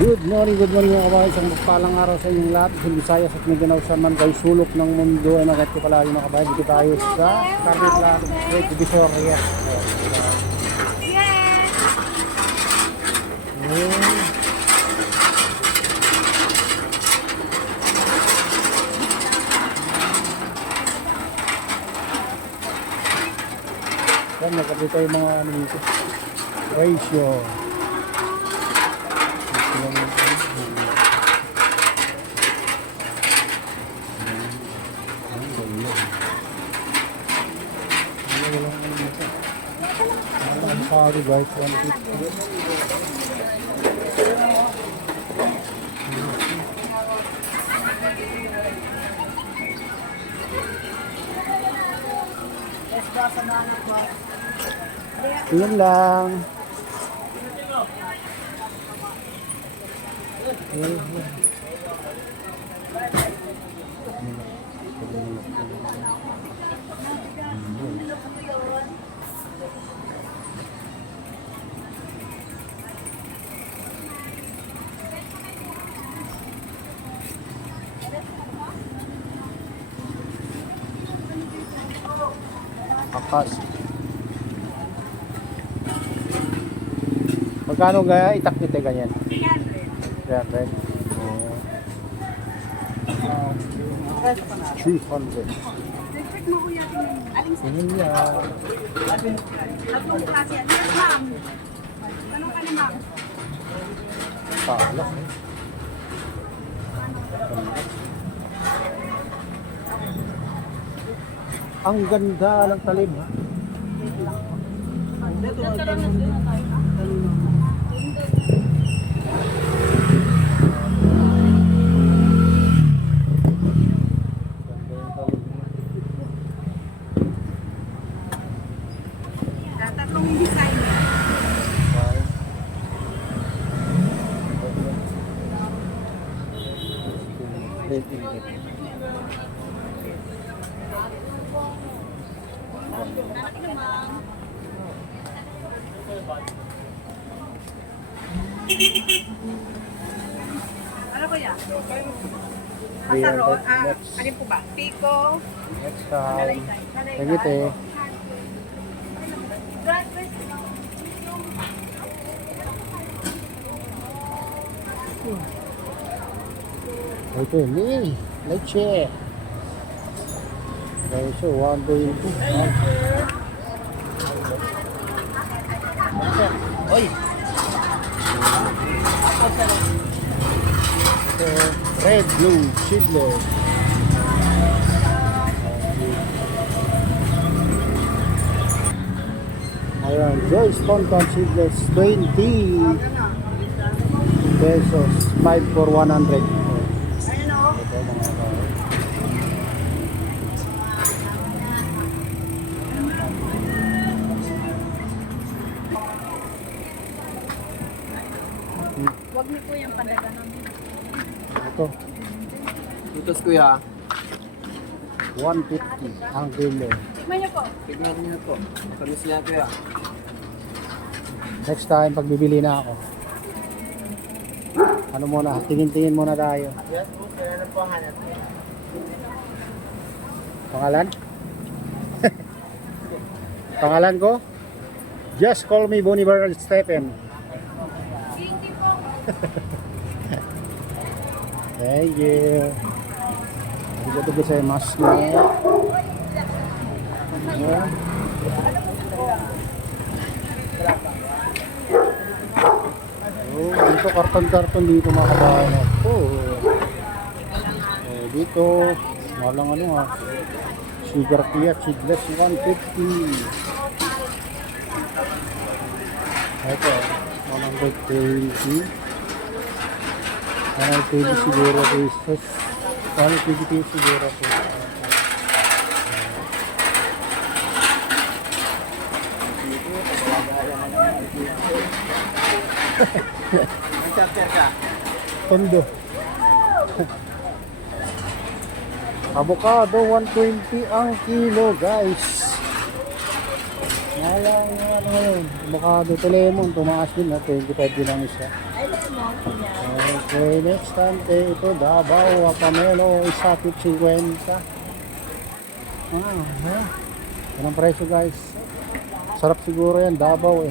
Good morning mga kabayan. Isang magpalang araw sa inyong lahat. Isang Visayas at Mindanao sa man kay sulok ng mundo. Ay nagat ko palagi mga kabayan. Dito tayo sa Carnetlan Street, Divisoria. Yan, nagkabit tayo mga ano dito. Ratio. Avocado guys, 150. Yun lang. Akas. Magkano gaya itak-ite ganyan? 300. Oh. 300. Tingin niya. Anong klase yan? Yes, ma'am. Tanong ka ni ma'am. Pala. Ang ganda ng talim ha. Tatlong design. Ano ko yan? Masaro, alin po ba? Pico. Next time. Tagite. Ito, ni. Leche. Presyo, 120. Oy! Red, blue, seedless. Ayan, Joyce Ponton seedless, 20 pesos, 5 for 100. Huwag niyo po yung pandaga namin. Ito, Tutos kuya. 150 ang kilo. Tignan niyo po. Tignan niyo po. Kamis niya kuya. Next time, pag bibili na ako. Ano muna, tingin-tingin muna tayo. Yes po, kaya na po hanap niya. Pangalan? Pangalan ko? Just call me Bonivar Stephen. Thank you. Arigatou gozaimasu. Oh, dito karton-karton dito mga kabayan. Dito walang ano ha. Sugar clear seedless 150. Ito 120. 120 siguro pesos. 120 pesos siguro po. Nag-chapter ka? Tondo. Avocado 120 ang kilo guys. Wala nga ano yun. Avocado to lemon tumaas din na 25 din ang isa. Ay, lemon. Okay, next time ito Davao, Pamelo, 1.50. Ayan. Yan ang presyo guys. Sarap siguro yan, Davao eh.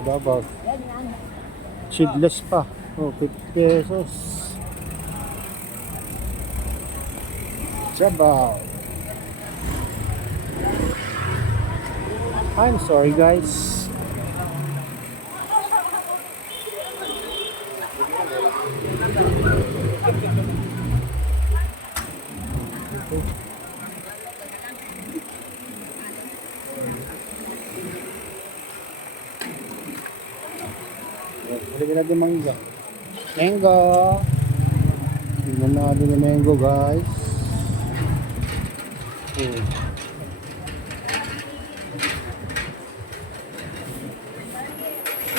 Davao. Seedless pa. 50 pesos. Davao. I'm sorry guys. Balik natin mangga. Mango. Tingnan natin yung mango guys. Oh.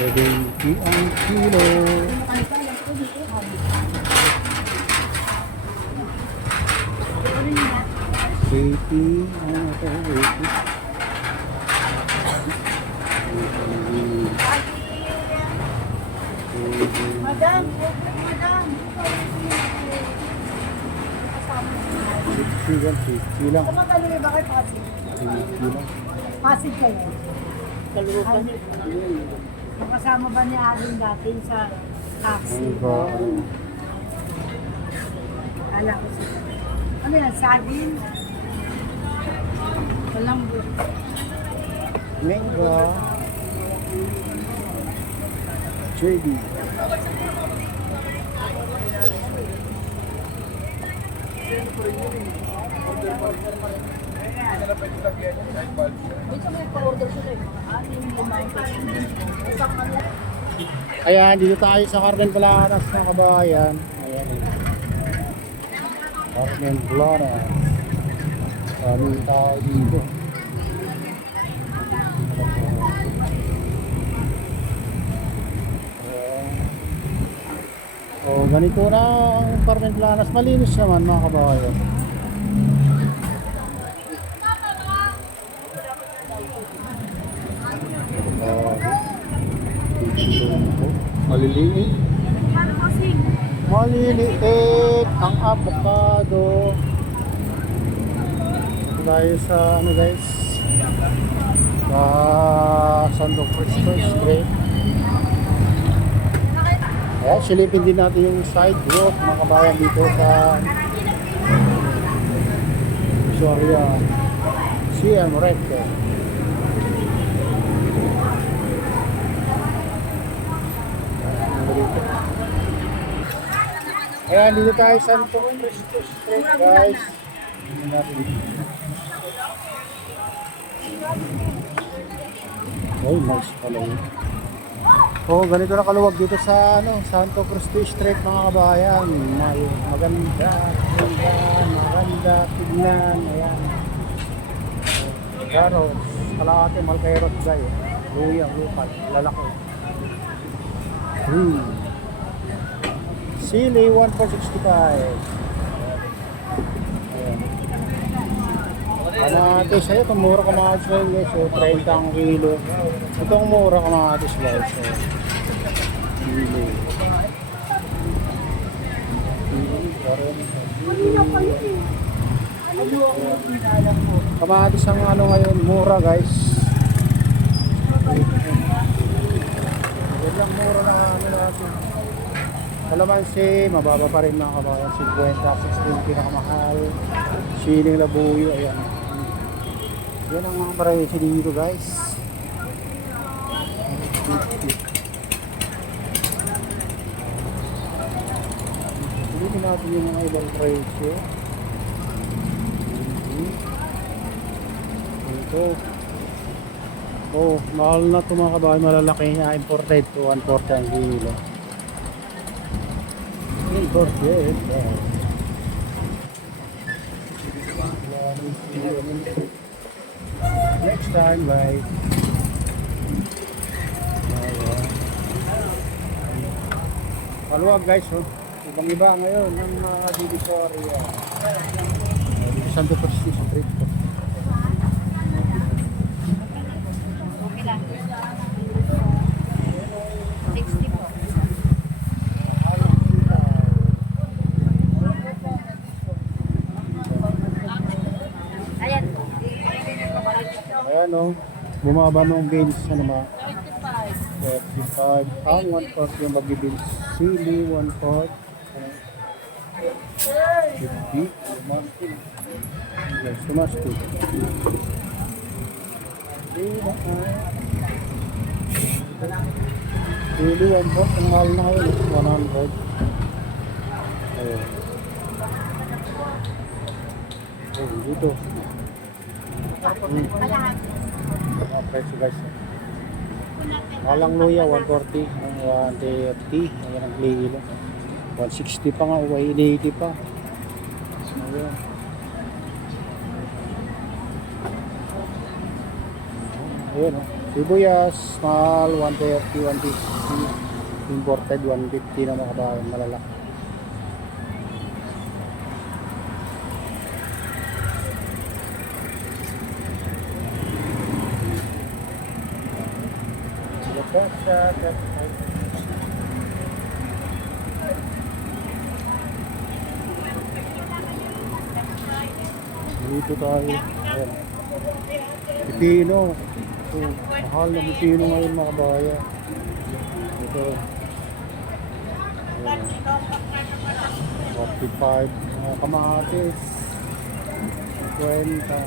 70 ang kilo. Ano ito? 80. Madam. 50 lang. Kumakali ba kayo Pasig? 50 lang. Pasig kayo? Kalurutan. Kasama ba ni Alin dati sa taxi? Ala ko siya. Ano yan? Saging? Walang Mango. JD. Ayan, dito tayo sa Carmen Planas mga kabayan. Ayan. Carmen Planas. Kami tayo dito. Oh, ganito na ang Carmen Planas. Malinis naman mga kabayan. Maliliit. Maliliit ang avocado. Ito tayo sa ano guys, sa Santo Cristo Street. Ayan, silipin din natin yung sidewalk mga kabayan dito sa Soria CM Recto. Ayan, dito tayo sa Santo Cristo Street guys. Tingnan natin dito. Oh, nice pala yun. Oh, ganito na kaluwag dito sa ano, Santo Cristo Street mga kabayan. Maganda tignan. Ayan. Garos, kalahati, malkairot guys. Luyang, lupat, lalaki. Sili, 1.65. Ayan. Kamatis, ayun, itong mura kamatis ngayon guys. So, 30 ang kilo. Itong mura kamatis guys. So, kilo. Kamatis ang ano ngayon, mura guys. Yan lang mura na ano natin. Kalamansi, mababa pa rin mga kabayan. 50, 60 pinakamahal. Siling labuyo, ayan. Yan ang mga presyo dito guys. Hindi natin yung mga ibang presyo. Ito. Oh, mahal na ito mga kabayan. Malalaki niya. Imported to 140 ang kilo. Imported. Next time, guys. Paluwag guys, oh. Ibang iba ngayon ng mga Divisoria. Dito Santo Cristo Street. Okay lang. 60 po. Ayan o. Bumaba ng beans. Ano ba? 35. 35. Ang 1/4 yung bagyo beans. Sili, 1/4. 50. Tumastik. Yes, tumastik. Sili, 1/4. Ang mahal na kayo. 100. Ayan. Ayan, dito. Mga presyo guys. Walang luya, 140. 130. Ayan ang kilo. 160 pa nga, 180 pa. Ayan. Ayan o. Sibuyas, mahal, 130, 150. Imported, 150 na mga kabayan, malalaki. Dito tayo. Ayan. Pipino. Oh, mahal na pipino ngayon mga kabayan. Ito. Ayan. 45. Mga kamatis. 20.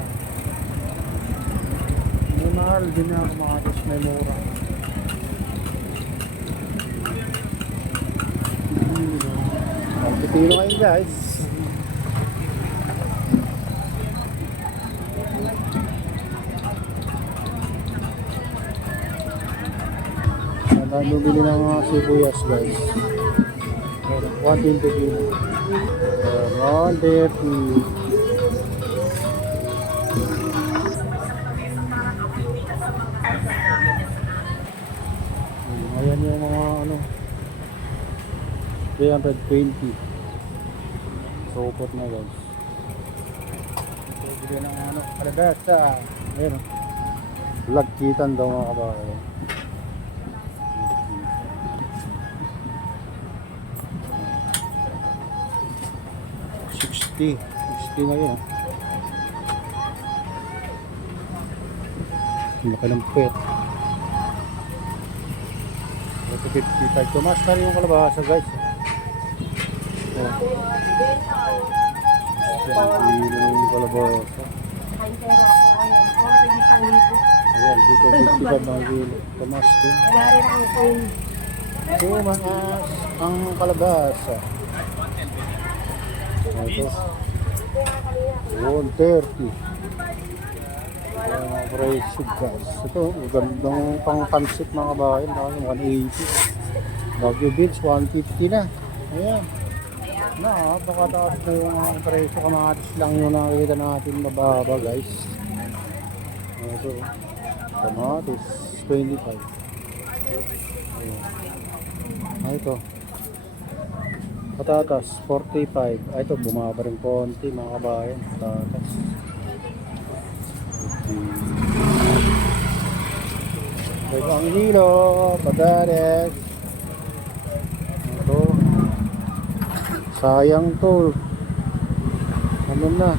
May mahal din na kamatis. May mura. Pipino ngayon guys. Bumili ng mga sibuyas guys. 120 kilo. 130. Ayan yung mga ano 320. Sopot na guys. Ito bili ng ano kalabasa. Ayan o. Lagkitan daw mga kabayan. 60 ngayon. Laki ng pet. Ito 55. Tumas na rin yung kalabasa guys. Oh. Yan yung kalabasa. Ayan, dito 55 mga kilo. Tumas din. Tumas ang kalabasa. Ito 130. Mga presyo guys. Ito magandang pang pansit mga kabayan. 180. Bagyo beans 150 na. Ayan. Napakataas na yung presyo. Kamatis lang yung nakikita natin mababa guys. Ito kamatis 25. Ayan. Ito patatas 45. Ito bumaba rin konti mga kabayan. Patatas 50. Ito ang hilo. Patatas. Ito sayang to. Ano na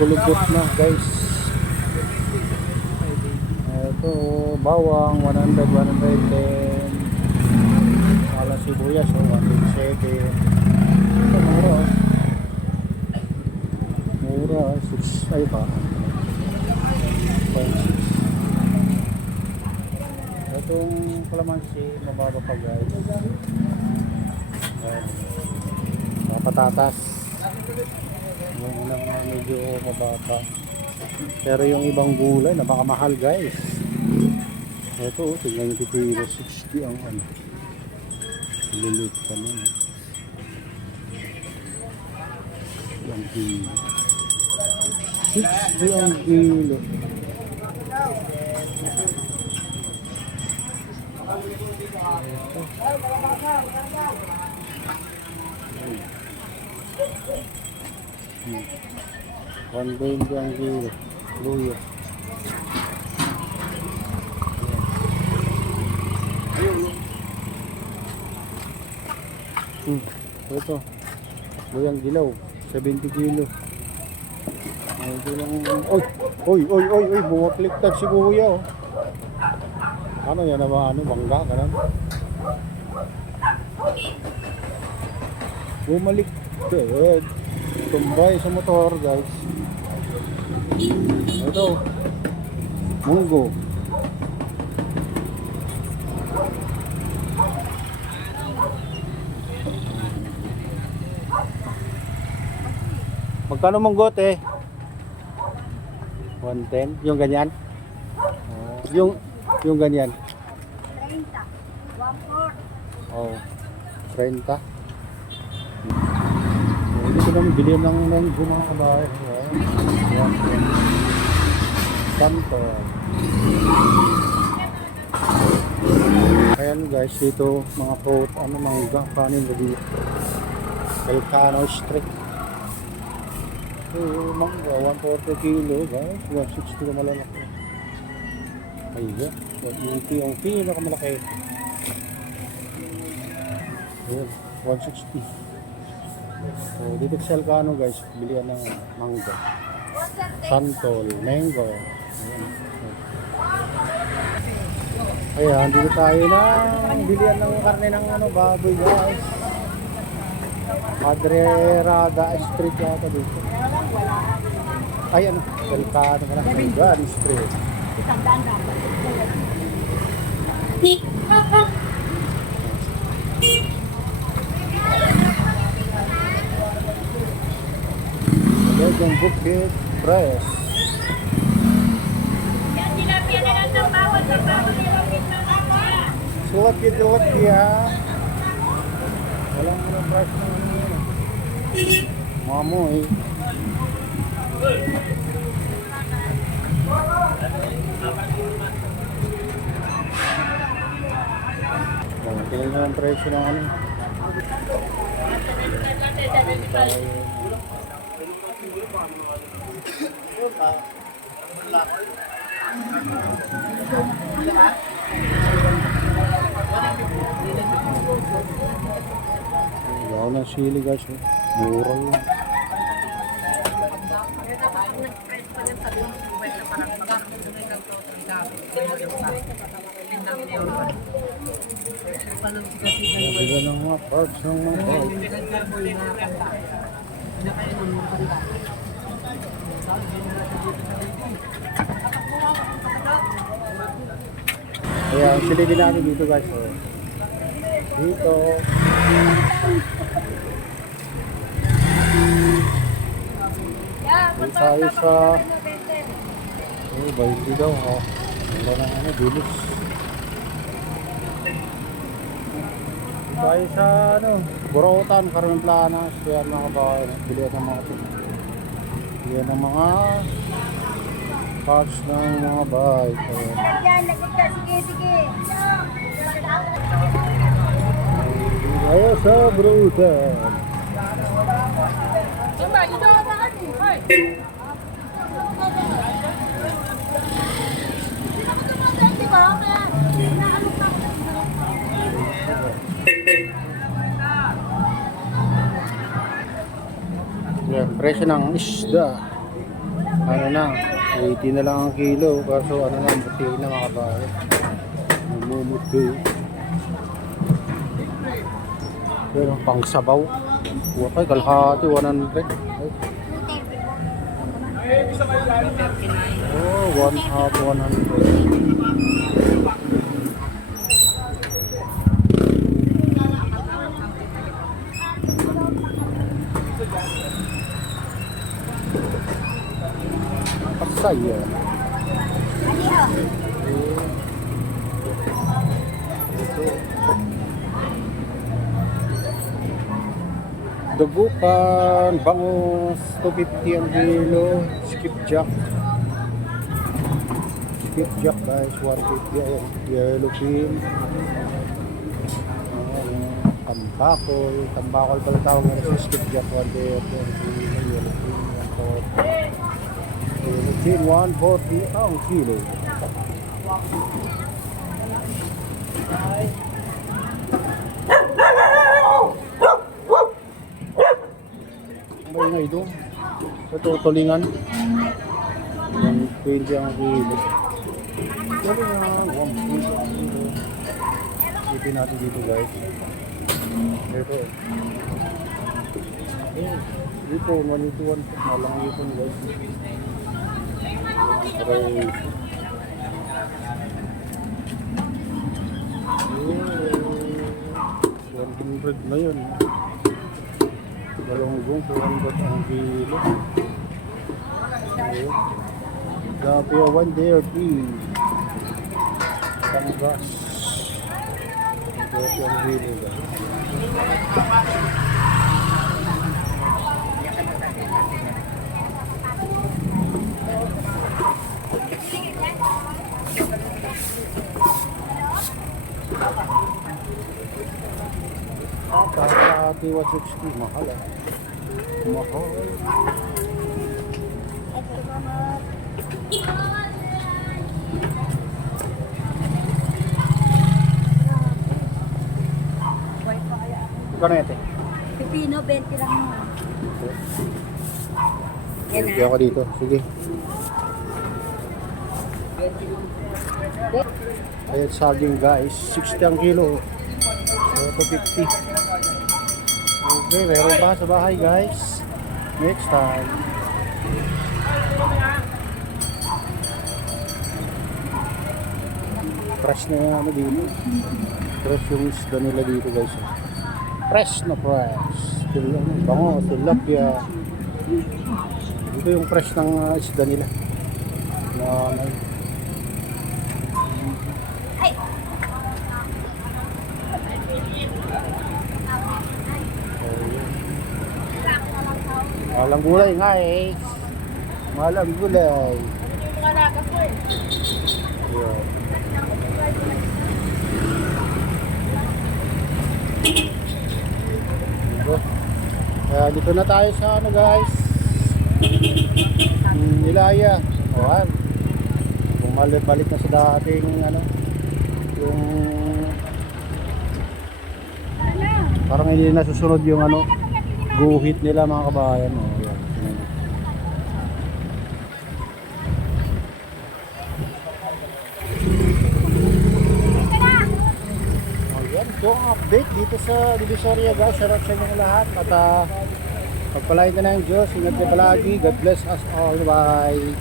kulubot na guys. Ito bawang 100, 110. Sibuyas o 107. Mura 6 ay ba 1.6. Itong kalamansi mababa pa guys. Mga patatas yung ilang medyo mababa, pero yung ibang gulay napakamahal guys. Ito tingnan yung pipino 60 ang ano. Lilit pa nun. Ang kilo. 60 ang kilo. One twenty ang kilo. Luya. Ito luyang dilaw 70 kilo. Ito lang. Oy, Uy, uy, uy, uy, bumabaliktad si kuya, oh. Ano yan naman, ano, bangga, ganun. Bumaliktad. Tumbay sa motor, guys. Ito. Munggo. Magkano munggot eh? 110? Yung ganyan? Yung ganyan? 30. 1-4. Oh, 30. Hindi ko naman bilhin ng munggo mga kabahay. Ayan. Santo. Ayan guys, dito mga fruit, ano, mangga, kanin na dito. Volcano Street. Mangga, 140 kilo guys, 160 na malalaki. Ayun, yung pinakamalaki. Ayun, 160. So, dito sa Elcano guys, bilihan ng mangga. Santol, mango. Ayan, dito tayo na bilihan ng karne ng ano, baboy guys. Padre Rada Street yata dito. Ay ano, Elcano na lang. Garden Street. Isang daan dapat. Yung Bukit Press. Yan, tilapia na lang ng bawat ng bawat tilapia na lang. Tilapia. Walang mga price ng mamoy. Tingnan nyo ang presyo ng ano. Yaw ng sili guys, eh. Mura yun. Bigla ng mga parts ng mga bike. Ayan, silipin natin dito guys. Oh. Dito. Dito tayo sa... Oh, bahindi daw. Oh. Wala na ano, bilis. Dito tayo sa ano, Borotan, Carmen Planas. Kaya mga bahay. Bilihan ng mga ito. Bilihan ng mga parts ng mga bike. Ayan. Yan, lagot ka. Sige, sige. Tayo sa Brutan. Diba, ito ang mga Yeah, presyo ng isda. Ano na, 80 na lang ang kilo. Kaso ano na, buti na mga kabahay. Namumuti. Pero pang sabaw. Wakay, kalahati, 100. Oh, 1/2, 100. Pasaya. Ito. Dugupan, bangus, 250 ang kilo, skipjack. Skipjack guys, 150 ayan, yellow pin. Tambakol, tambakol pala tawag nga sa skipjack, 150 ang kilo, yellow pin, 140. Yellow pin, 140 ang kilo. Ang ingay doon sa tutulingan. Yung 20 ang kilo. Pero nga, 1 ang kilo. Ipin natin dito guys. Ito eh. Dito, manituan. Malang ipon guys. Aray. 100 na yun. Galonggong 200 ang kilo. Okay. Lapia 1 day or 3. Tanggas. Lapia ang kilo guys. Kalahati 160. Mahal ah. Mahal. Ikaw na ito. Pipino, 20 lang mo. Yan Hindi ako dito. Sige. Ayan saging guys. 60 ang kilo. Ito 50. Okay, meron pa sa bahay guys. Next time. Fresh na yung ano dito. Fresh yung isda nila dito guys. Fresh na fresh. Bango, tilapia. Dito yung fresh ng isda nila. Na may malang gulay nga eh. Malang gulay. Yeah. Dito. Kaya dito na tayo sa ano guys. Nilaya. Ayan. Bumalik na sa dating ano. Yung parang hindi na susunod yung ano. Guhit nila mga kabayan. Oh, yan. Ayan, ito ang update dito sa Divisoria guys. Shoutout sa inyong lahat. At pagpalain ka ng Diyos. Ingat ka palagi. God bless us all. Bye.